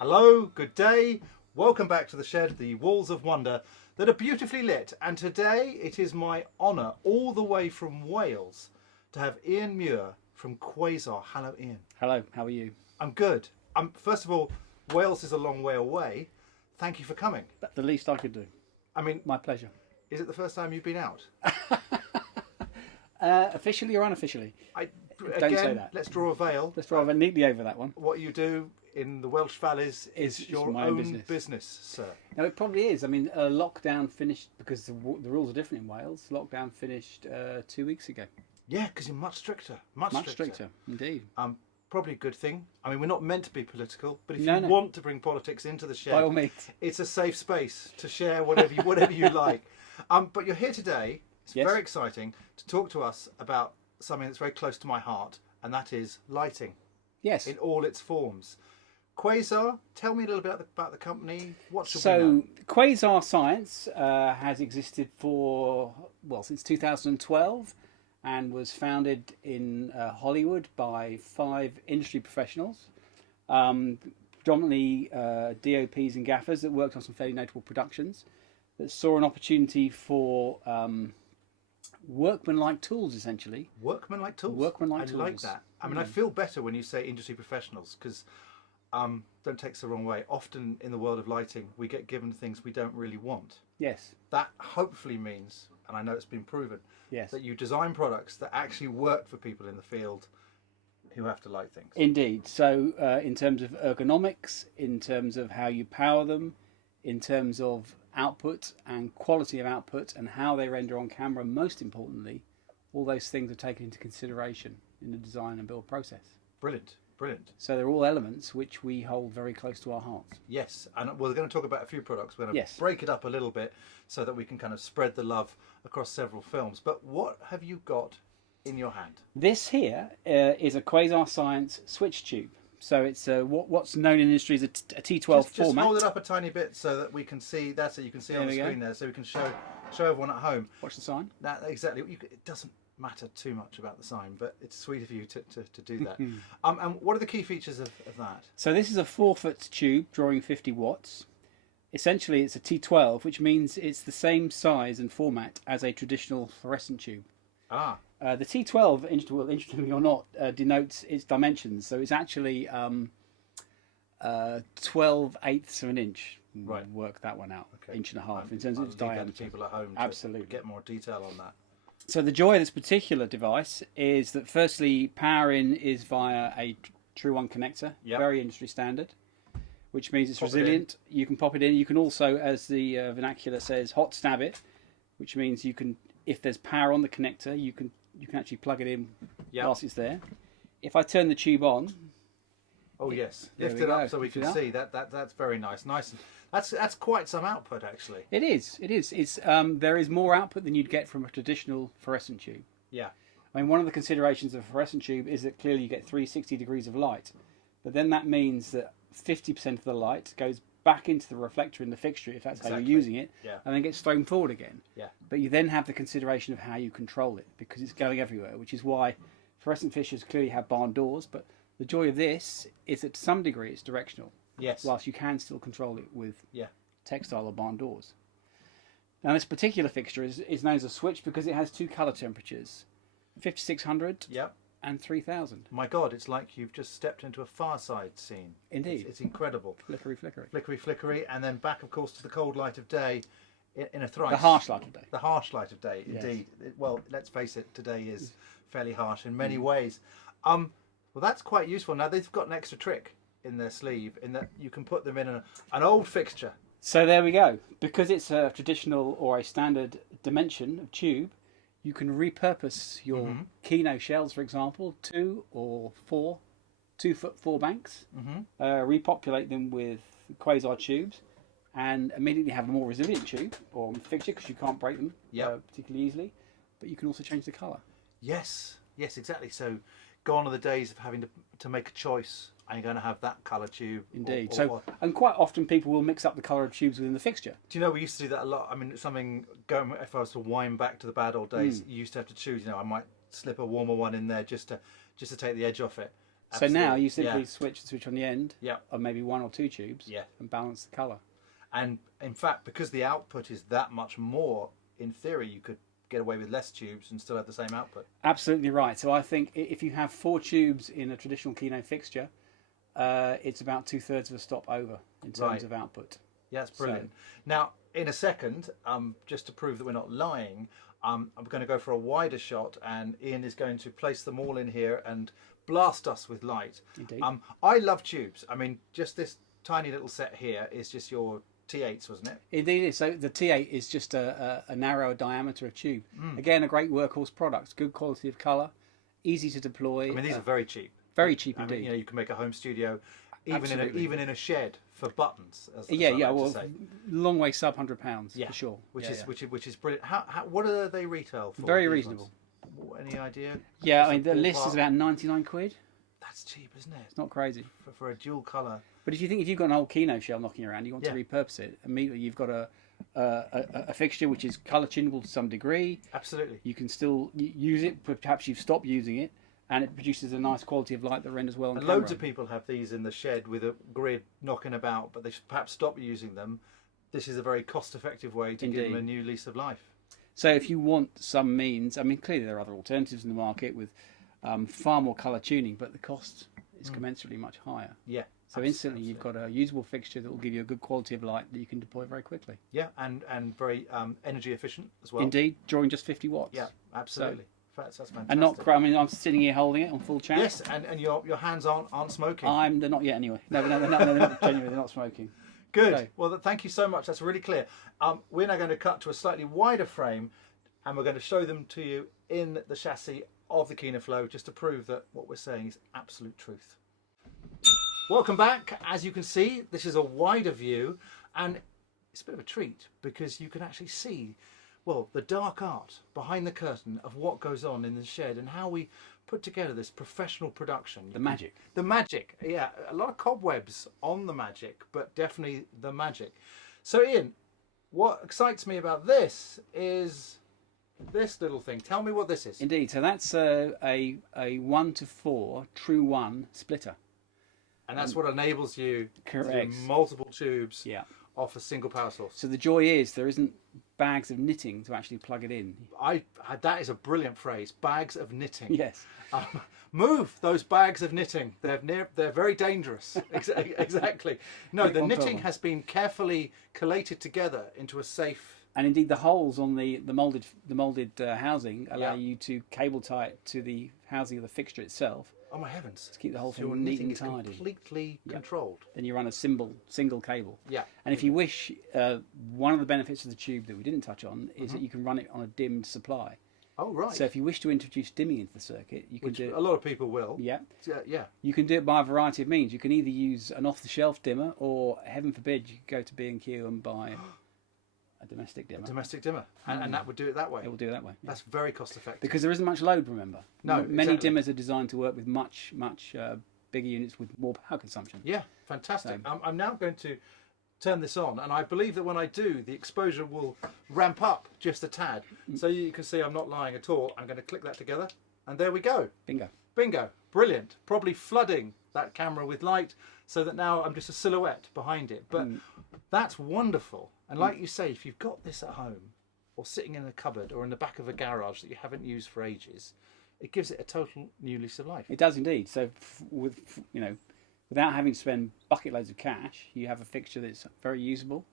Hello, good day. Welcome back to the shed, the walls of wonder that are beautifully lit. And today it is my honour, all the way from Wales, to have Ian Muir from Quasar. Hello, Ian. Hello, how are you? I'm good. First of all, Wales is a long way away. Thank you for coming. That's the least I could do. I mean, My pleasure. is it the first time you've been out? Officially or unofficially? Don't say that. Let's draw a veil. Let's drive neatly over that one. What you do in the Welsh valleys is your my own business, sir. No, it probably is. I mean, lockdown finished, because the rules are different in Wales. Lockdown finished 2 weeks ago. Yeah, because you're much stricter. Much Stricter, indeed. Probably a good thing. I mean, we're not meant to be political, but if No, you no. want to bring politics into the shed, By all means. it's a safe space to share whatever you like. But you're here today. It's Yes. very exciting to talk to us about something that's very close to my heart, and that is lighting Yes. in all its forms. Quasar, tell me a little bit about the company. What should we know? So, Quasar Science has existed since 2012 and was founded in Hollywood by 5 industry professionals, predominantly DOPs and gaffers that worked on some fairly notable productions, that saw an opportunity for workman-like tools, essentially. Workman-like tools. Workman-like I like tools. that. I mean, I feel better when you say industry professionals, because don't take this the wrong way. Often in the world of lighting, we get given things we don't really want. Yes. That hopefully means, and I know it's been proven, Yes. that you design products that actually work for people in the field who have to light things. Indeed. So, in terms of ergonomics, in terms of how you power them, in terms of output and quality of output and how they render on camera, most importantly, all those things are taken into consideration in the design and build process. Brilliant, brilliant. So they're all elements which we hold very close to our hearts. Yes, and we're going to talk about a few products. We're going to Yes. break it up a little bit so that we can kind of spread the love across several films. But what have you got in your hand? This here is a Quasar Science switch tube. So it's what's known in the industry as a T12 Just format. hold it up a tiny bit so that we can see. That's it. You can see on the There we go. screen there, so we can show everyone at home. Watch the sign. That exactly. It doesn't matter too much about the sign, but it's sweet of you to do that. And what are the key features of that? So this is a 4-foot tube drawing 50 watts. Essentially, it's a T12, which means it's the same size and format as a traditional fluorescent tube. Ah, The T12, interestingly or not, denotes its dimensions. So it's actually 12/8 of an inch. Right. Work that one out. okay. Inch and a half in terms I'll of its leave that to diameter. people at home Absolutely. to get more detail on that. So the joy of this particular device is that firstly, power in is via a True One connector, Yep. very industry standard, which means it's Pop it in. resilient. You can pop it in. You can also, as the vernacular says, hot stab it, which means you can, if there's power on the connector, you can actually plug it in Yep. whilst it's there. If I turn the tube on, Oh yes, There lift we it go. up so we Lift can it up. see that's very nice. Nice. That's quite some output actually. it is. It's there is more output than you'd get from a traditional fluorescent tube. Yeah. I mean, one of the considerations of a fluorescent tube is that clearly you get 360 degrees of light, but then that means that 50% of the light goes back into the reflector in the fixture, if that's how Exactly. you're using it, Yeah. and then gets thrown forward again. Yeah. But you then have the consideration of how you control it, because it's going everywhere, which is why fluorescent fixtures clearly have barn doors, but the joy of this is that to some degree it's directional, Yes. whilst you can still control it with Yeah. textile or barn doors. Now this particular fixture is known as a switch because it has 2 colour temperatures, 5600 Yep. and 3000. My God, it's like you've just stepped into a Far Side scene. Indeed. It's incredible. Flickery, flickery. Flickery, and then back, of course, to the cold light of day in a thrice. The harsh light of day. The harsh light of day, Yes. indeed. Well, let's face it, today is fairly harsh in many ways. Well, that's quite useful. Now, they've got an extra trick in their sleeve in that you can put them in an old fixture. So there we go. Because it's a traditional or a standard dimension of tube, you can repurpose your Kino shells, for example, 2 or 4 2-foot 4 banks, repopulate them with Quasar tubes, and immediately have a more resilient tube or fixture because you can't break them Yep. particularly easily. But you can also change the colour. Yes, exactly. So gone are the days of having to make a choice. Are you going to have that colour tube? Indeed. Or- And quite often people will mix up the colour of tubes within the fixture. Do you know, we used to do that a lot. I mean, if I was to wind back to the bad old days, you used to have to choose. You know, I might slip a warmer one in there just to take the edge off it. So now Absolutely. you simply Yeah. switch the switch on the end Yeah. of maybe 1 or 2 tubes Yeah. and balance the colour. And in fact, because the output is that much more, in theory, you could get away with less tubes and still have the same output. Absolutely right. So I think if you have 4 tubes in a traditional Kino fixture, it's about 2/3 of a stop over in terms Right. of output. Yeah, that's brilliant. Now, in a second, just to prove that we're not lying, I'm going to go for a wider shot, and Ian is going to place them all in here and blast us with light. Indeed. I love tubes. I mean, just this tiny little set here is just your T8s, wasn't it? Indeed, it is. So the T8 is just a narrower diameter of tube. Mm. Again, a great workhorse product. Good quality of colour, easy to deploy. I mean, these are very cheap. very cheap I indeed. mean, you know, you can make a home studio, Absolutely. even in a shed for buttons. As yeah, I yeah. like to Well, say. long way sub £100 Yeah, for sure. which Yeah, is yeah. which is brilliant. What do they retail for? Very these reasonable. ones? Any idea? Yeah, Just I a mean the list ballpark? is about 99 quid. That's cheap, isn't it? It's not crazy. For a dual colour. But if you've got an old Kino shell knocking around, you want to Yeah. repurpose it. Immediately, you've got a fixture which is colour tunable to some degree. Absolutely. You can still use it, but perhaps you've stopped using it, and it produces a nice quality of light that renders well on And camera. loads of people have these in the shed with a grid knocking about, but they should perhaps stop using them. This is a very cost-effective way to give them a Indeed. new lease of life. So if you want some means, I mean, clearly there are other alternatives in the market with far more colour tuning, but the cost is commensurately much higher. Yeah. So instantly you've got a usable fixture that will give you a good quality of light that you can deploy very quickly. Yeah, and very energy efficient as well. Indeed, drawing just 50 watts. Yeah, absolutely. That's fantastic. And not, I mean, I'm sitting here holding it on full chat. Yes, and your hands aren't smoking. They're not yet anyway. No, they're not genuinely, they're not smoking. Good. So- Well, thank you so much. That's really clear. We're now going to cut to a slightly wider frame, and we're going to show them to you in the chassis of the Kino Flow, just to prove that what we're saying is absolute truth. Welcome back. As you can see, this is a wider view, and it's a bit of a treat because you can actually see, well, the dark art behind the curtain of what goes on in the shed and how we put together this professional production. The magic. The magic, yeah. A lot of cobwebs on the magic, but definitely the magic. So Ian, what excites me about this is this little thing. Tell me what this is. Indeed. So that's a 1-to-4 true 1 splitter. And that's what enables you to Correct. do multiple tubes Yeah. off a single power source. So the joy is there isn't bags of knitting to actually plug it in. That is a brilliant phrase. Bags of knitting. Yes. Move those bags of knitting. They're very dangerous. Exactly. No, Make the one knitting problem. has been carefully collated together into a safe. And indeed, the holes on the molded housing allow Yeah. you to cable tie it to the housing of the fixture itself. Oh my heavens! To keep the whole So thing your neat knitting and is tidy. completely controlled. Then you run a single cable. Yeah. And if you wish, one of the benefits of the tube that we didn't touch on is that you can run it on a dimmed supply. Oh right. So if you wish to introduce dimming into the circuit, you can Which do it. a lot of people will. Yeah. Yeah. You can do it by a variety of means. You can either use an off-the-shelf dimmer, or heaven forbid, you could go to B&Q and buy a domestic dimmer. Domestic dimmer, and that would do it that way. It will do it that way. Yeah. That's very cost effective. Because there isn't much load, remember. No, Many exactly. dimmers are designed to work with much bigger units with more power consumption. Yeah, fantastic. So- I'm now going to turn this on, and I believe that when I do, the exposure will ramp up just a tad. So you can see I'm not lying at all. I'm going to click that together, and there we go. Bingo. Bingo. Brilliant. Probably flooding that camera with light so that now I'm just a silhouette behind it. But that's wonderful. And like you say, if you've got this at home or sitting in a cupboard or in the back of a garage that you haven't used for ages, it gives it a total new lease of life. It does indeed. So without having to spend bucket loads of cash, you have a fixture that's very usable,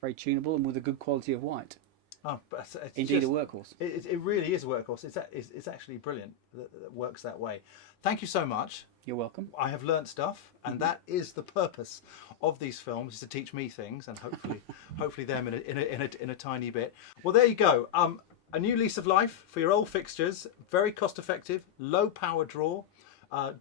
very tunable, and with a good quality of white. Oh, but it's Indeed, just, a workhorse. It really is a workhorse. It's actually brilliant that works that way. Thank you so much. You're welcome. I have learnt stuff, and that is the purpose of these films, is to teach me things, and hopefully them in a tiny bit. Well, there you go. A new lease of life for your old fixtures. Very cost effective, low power draw,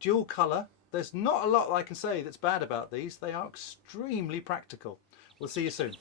dual colour. There's not a lot I can say that's bad about these. They are extremely practical. We'll see you soon.